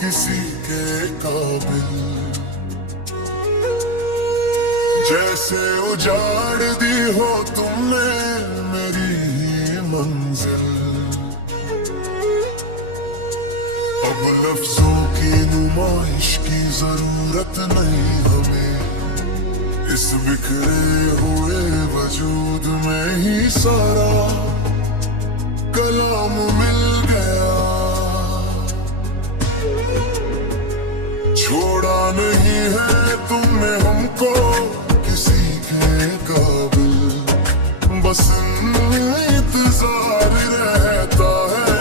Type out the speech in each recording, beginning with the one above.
किसी के काबिल। जैसे उजाड़ दी हो तुमने मेरी मंजिल। अब लफ्जों की नुमाइश की जरूरत नहीं हमें, इस बिखरे हुए वजूद में ही सारा कलाम मिल गया। छोड़ा नहीं है तुमने हमको किसी के काबिल, बस इंतजार रहता है।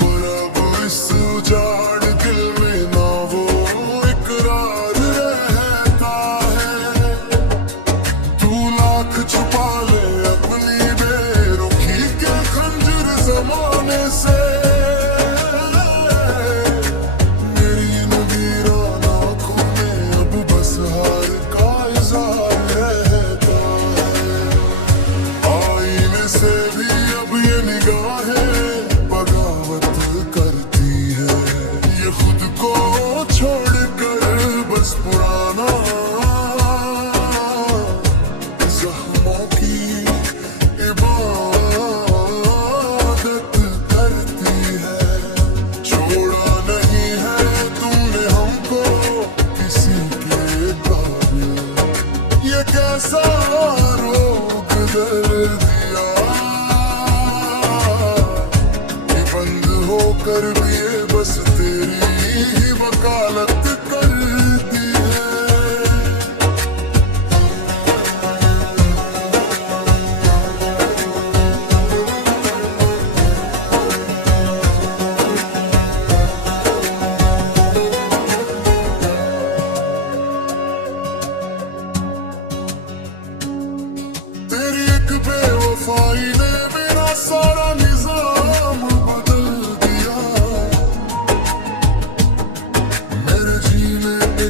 पर अब इस उजाड़ दिल में ना वो इकरार रहता है। तू लाख छुपा ले अपनी बेरुखी के खंजर जमाने से, पुराना जख्मों की इबादत करती है। छोड़ा नहीं है तुमने हमको किसी के काबिल, ये कैसा रोग दर दिया कि बंद होकर भी ये बस तेरी ही वकालत करती है। तेरी एक बेवफाई ने मेरा सारा निजाम बदल दिया। मेरे जीने पे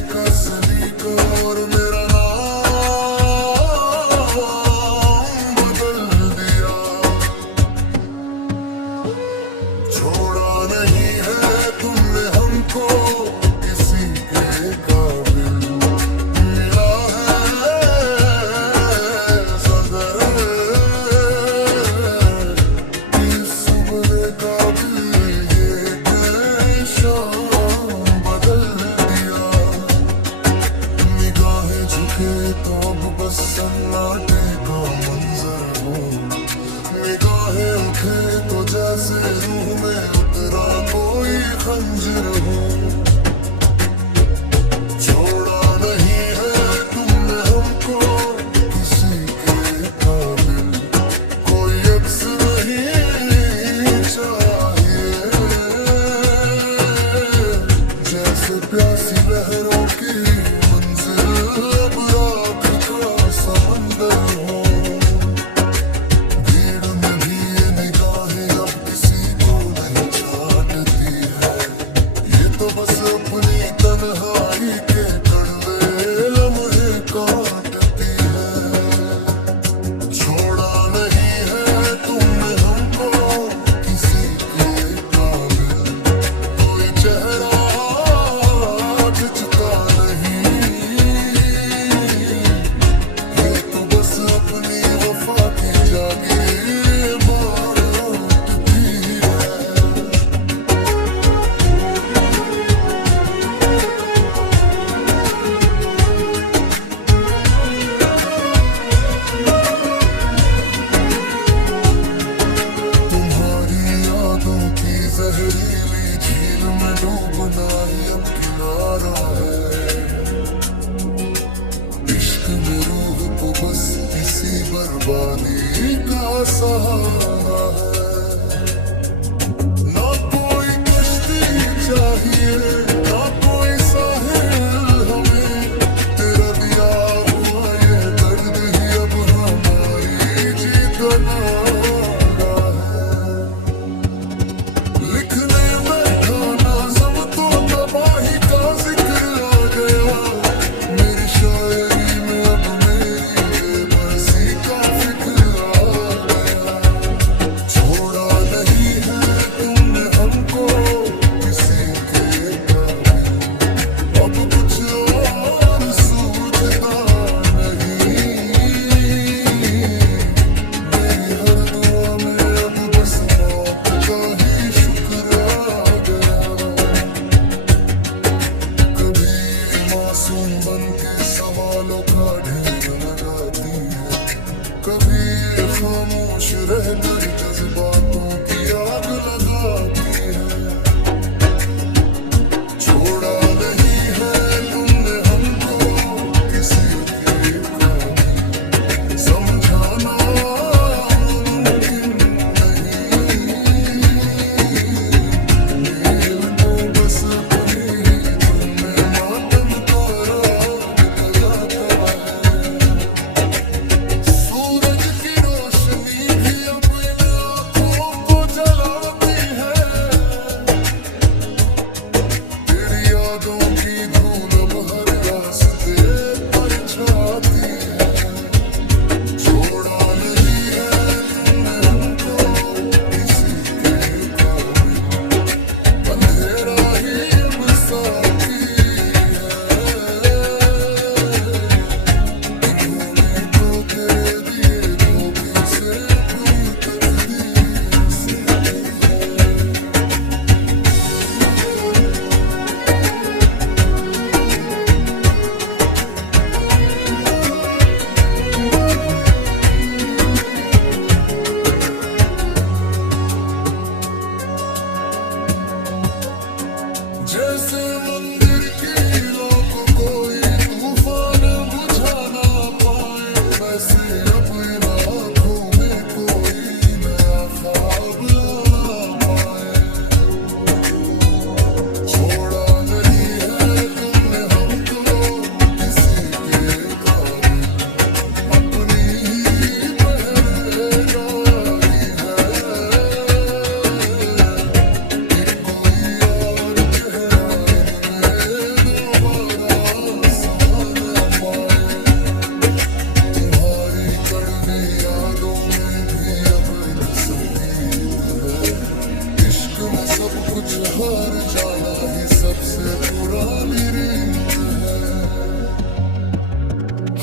हार जाना ही सबसे पुरानी रीत है।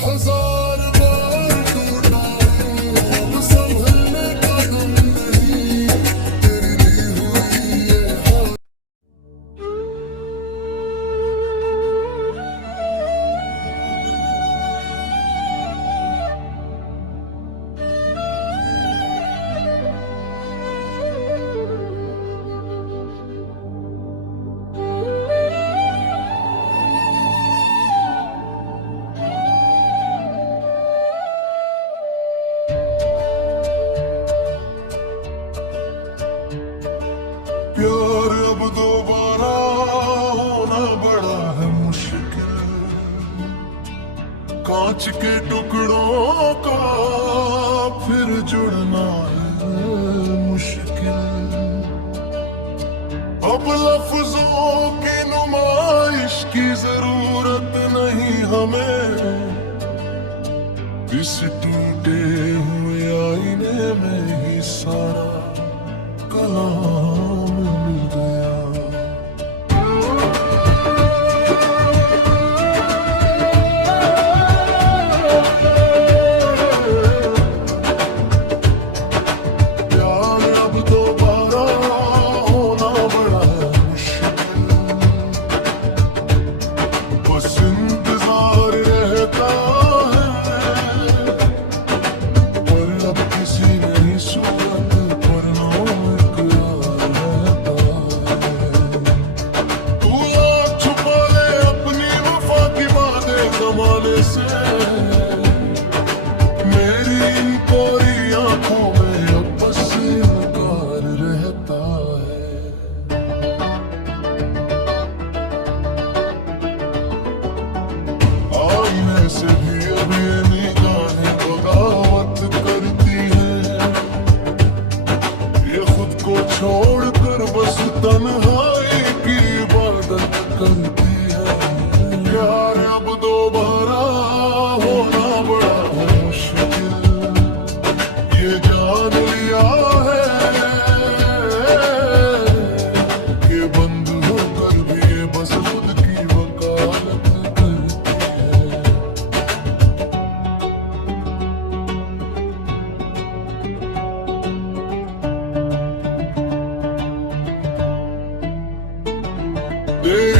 हजार बार टूटा हूँ, अब संभलने का दम नहीं, तेरी दी हुई ये हार। प्यार अब दोबारा होना बड़ा है मुश्किल, कांच के टुकड़ों का फिर जुड़ना है मुश्किल। अब लफ्जों की नुमाइश की जरूरत नहीं हमें, इस टूटे हुए आईने में ही सारा कलाम मिल गया। प्यार अब दोबारा होना बड़ा है मुश्किल, बस इंतजार रहता है, पर अब किसी नहीं सूरत पर नाम रहता है। तू आँख छुपा ले अपनी वफा की बातें ज़माने से, मेरी इन कोरी आँखों में अब बस इनकार रहता है। आईने से भी अब ये निगाहें बगावत करती हैं, ये खुद को छोड़कर बस तन्हाई की इबादत करती है। प्यार अब दोबारा होना बड़ा है मुश्किल, ये जान लिया है कि बंद होकर भी ये बस खुद की वकालत करती है। तेरी